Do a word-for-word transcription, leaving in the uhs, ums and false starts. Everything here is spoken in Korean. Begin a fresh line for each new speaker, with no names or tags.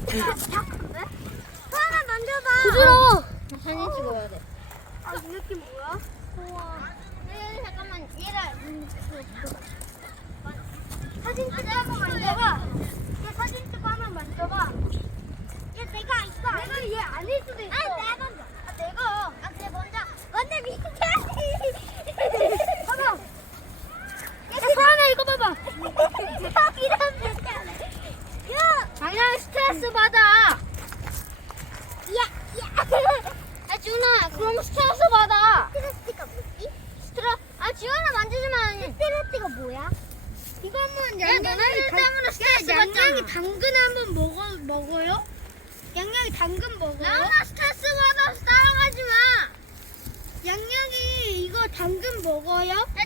하나 만져봐.
부드러워. 사진 찍어야 돼.
아, 이 느낌 뭐야? 우와.
얘 잠깐만 얘가
사진 찍고 한번 만져봐. 얘 사진 찍고 한번 만져봐. 얘 내가 있어. 내가 얘 아닐 수도 있어.
아 내가 먼저.
아, 내가.
아 그래 먼저.
근데 밑에. 봐봐. 야, 서하나 이거 봐봐. 이런 밑에. 야,
당연히 스트레스 받아.
야, 야.
아 지훈아 그럼 스트레스 받아.
스트레스가 뭐지?
스트레 아 지훈아 만지지 마.
스트레스가 뭐야? 이거는
야 너네들 때문에 스트레스
양양이
받잖아.
당근 한번 먹어 먹어요? 양양이 당근 먹어요?
나나 스트레스 받아서 따라가지 마.
양양이 이거 당근 먹어요?